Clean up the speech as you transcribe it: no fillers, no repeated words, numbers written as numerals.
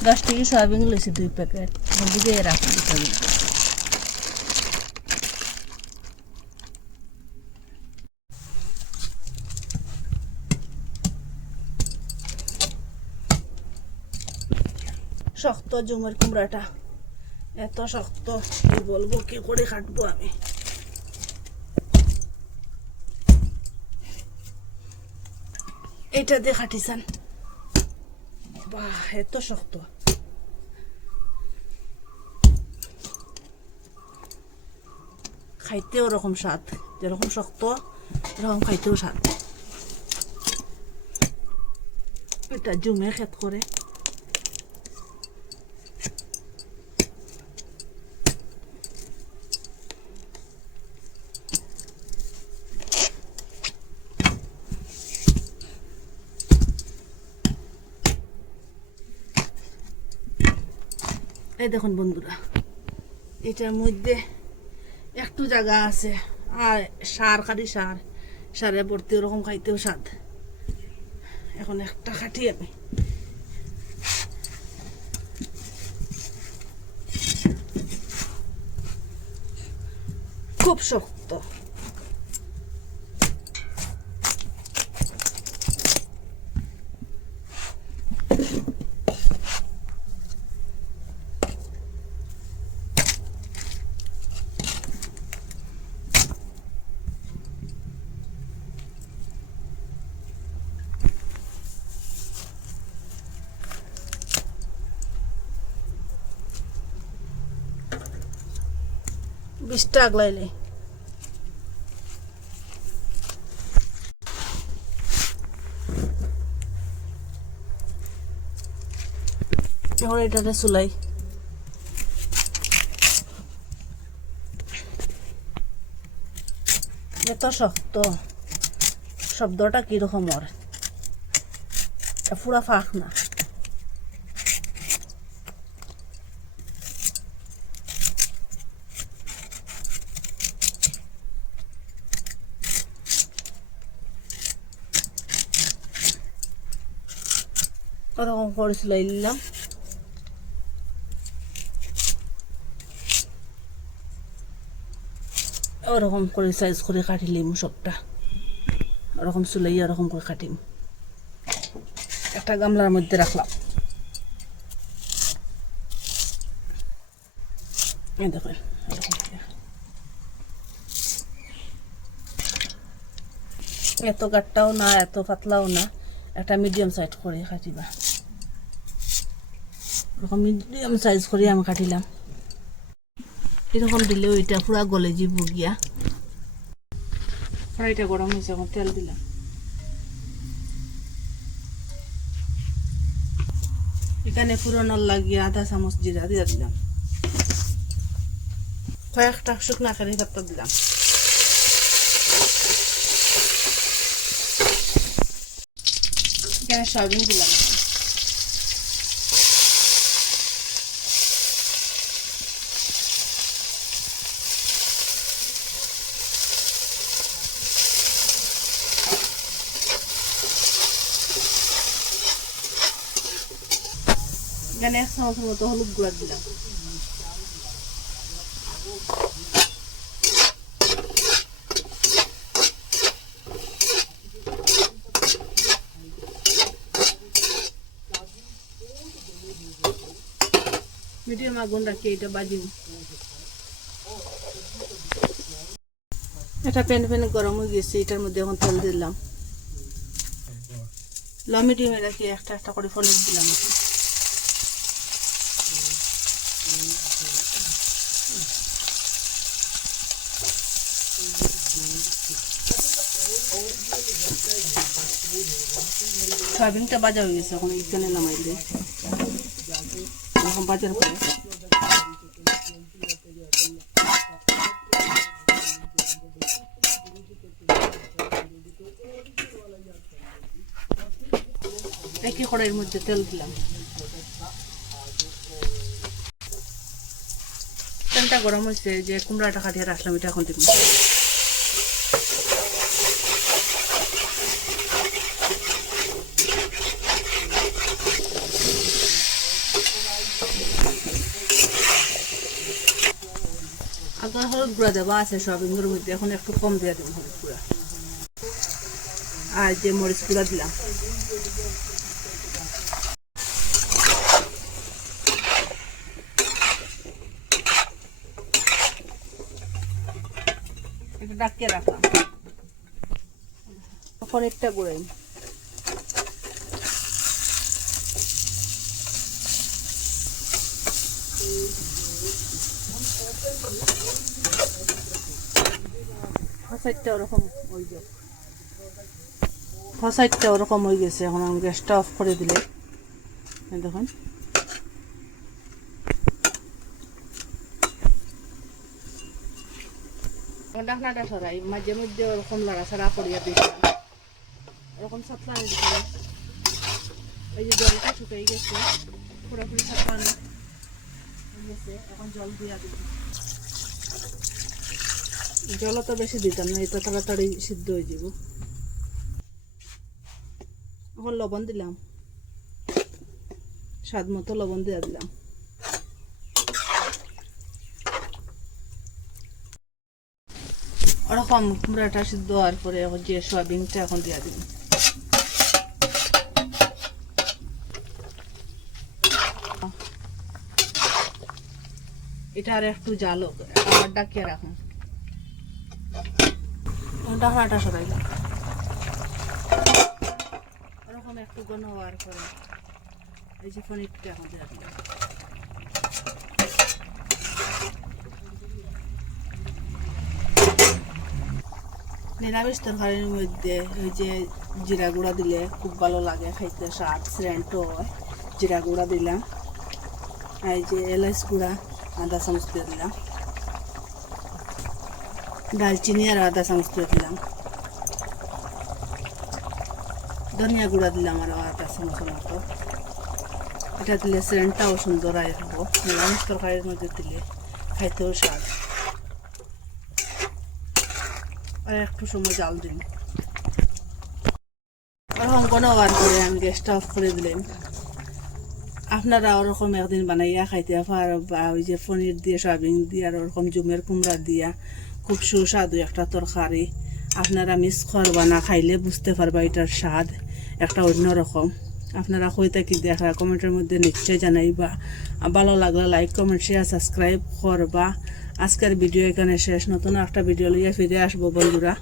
10 টাকা সয়াবিন লইছি 2 প্যাকেট বুঝে রাখি শক্ত জুমের কুমড়াটা এত শক্ত কি বলবো কি করে কাটবো আমি এটা দিয়ে কাটিছেন বাহ এত শক্ত খাইতেও ওরকম স্বাদ যেরকম শক্ত এরকম খাইতেও স্বাদ এটা জুমে খেত করে এই দেখুন বন্ধুরা এটার মধ্যে একটু জায়গা আছে আর সার খালি সারে ভর্তি ওরকম খাইতেও স্বাদ এখন একটা খাটি আমি খুব শক্ত বিশটা আগলাইলে এখন এটাতে চুলাই এত শক্ত শব্দটা কিরকম ওর পুরা ফাঁক না ওরকম করে চুলাই নিলাম ওরকম করে সাইজ করে কাটিলিম সবটা ওরকম চুলাই ওরকম করে কাটিম একটা গামলার মধ্যে রাখলাম দেখেন এত গাটটাও না এত পাতলাও না একটা মিডিয়াম সাইজ করে কাটিবা এরকম মিডিয়াম সাইজ করে আমি কাটিলাম এরকম দিলে ওইটা পুরা গলে যাব গিয়া ফ্রাইটা গরম হয়েছে এখন তেল দিলাম এখানে পুরনো লাগিয়ে আধা চামচ জিরা দিয়ে দিলাম কয়েকটা শুকনা কারি পাতা দিলাম এখানে সয়াবিন দিলাম এখানে 1 চামচের মতো হলুদ গুঁড়া দিলাম মিডিয়াম আগুন রাখি এটা বাজিম এটা প্যান গরম হয়ে গেছে এটার মধ্যে এখন তেল দিলাম লো মিডিয়ামে রাখি একটা একটা করে পনির দিলাম সয়াবিনটা ভাজা হয়ে গেছে এখন এখানে নামাই দিই এখন বাজার করে একই কড়াইয়ের মধ্যে তেল দিলাম তেলটা গরম হয়েছে যে কুমড়াটা কাটিয়ে রাখলাম এটা এখন দিব হালকা হলুদ গুঁড়া দেওয়া আছে সয়াবিনের মধ্যে, এখন একটু কম দিয়ে দেবো হলুদ গুঁড়া। আর যে মরিচ গুঁড়া দিলাম, একটু ডাকিয়ে রাখলাম। এখন একটা গুঁড়াই ফসাইটটা ওরকম হয়ে যাবে, ফসাইটটা ওরকম হয়ে গেছে। এখন আমি গ্যাসটা অফ করে দিলে দেখুন ঢাকনাটা সরাই, মাঝে মধ্যে ওরকম লড়াছাড়া করিয়া দিয়েছিলাম, ওরকম সাতলানি দিতে। এই যে জলটা শুকিয়ে গেছে, পুরোপুরি সাতলানি হয়ে গেছে, এখন জল দিয়া দিব। জলও তো বেশি দিতাম না, এটা তাড়াতাড়ি সিদ্ধ হয়ে যাব। এখন লবণ দিলাম, স্বাদ মতো লবণ দিয়ে দিলাম। ওরকম কুমড়াটা সিদ্ধ হওয়ার পরে এখন যে সয়াবিনটা এখন দিয়ে দিব। এটা আর একটু জাল হোক, আবার ডাকিয়ে রাখুন। ঢাকনাটা সরাইলাম, ওরকম একটু ঘন হওয়ার পরে এই যে পনিরটা এখন দিয়ে দিলাম। নিরামিষ তরকারির মধ্যে ওই যে জিরা গুঁড়া দিলে খুব ভালো লাগে খাইতে, স্বাদ সেন্টও হয়। জিরা গুঁড়া দিলাম, এই যে এলাচ গুঁড়া আধা চামচ দিয়ে দিলাম, দালচিনি আর আধা চামচ দিয়ে দিলাম, ধনিয়া গুঁড়া দিলাম আর আধা চামচের মতো। এটা দিলে সেন্টটাও সুন্দর আসবো, নিরামিষ তরকারির মধ্যে দিলে খাইতেও স্বাদ। আর একটু সময় জাল দিন, ওরকম কোনো হওয়ার পরে আমি গ্যাসটা অফ করে দিলাম। আপনারা ওরকম একদিন বানাইয়া খাইতে পারো, বা ওই যে পনির দিয়ে সয়াবিন দিয়ে আর ওরকম জুমের কুমড়া দিয়া খুব সুস্বাদু একটা তরকারি। আপনারা মিস করবা না, খাইলে বুঝতে পারবা এটার স্বাদ একটা অন্যরকম। আপনারা কই থাকি দেখা কমেন্টের মধ্যে নিশ্চয় জানাইবা। ভালো লাগলে লাইক কমেন্ট শেয়ার সাবস্ক্রাইব করবা। আজকের ভিডিও এখানে শেষ, নতুন একটা ভিডিও লইয়া ফিরে আসবো বন্ধুরা।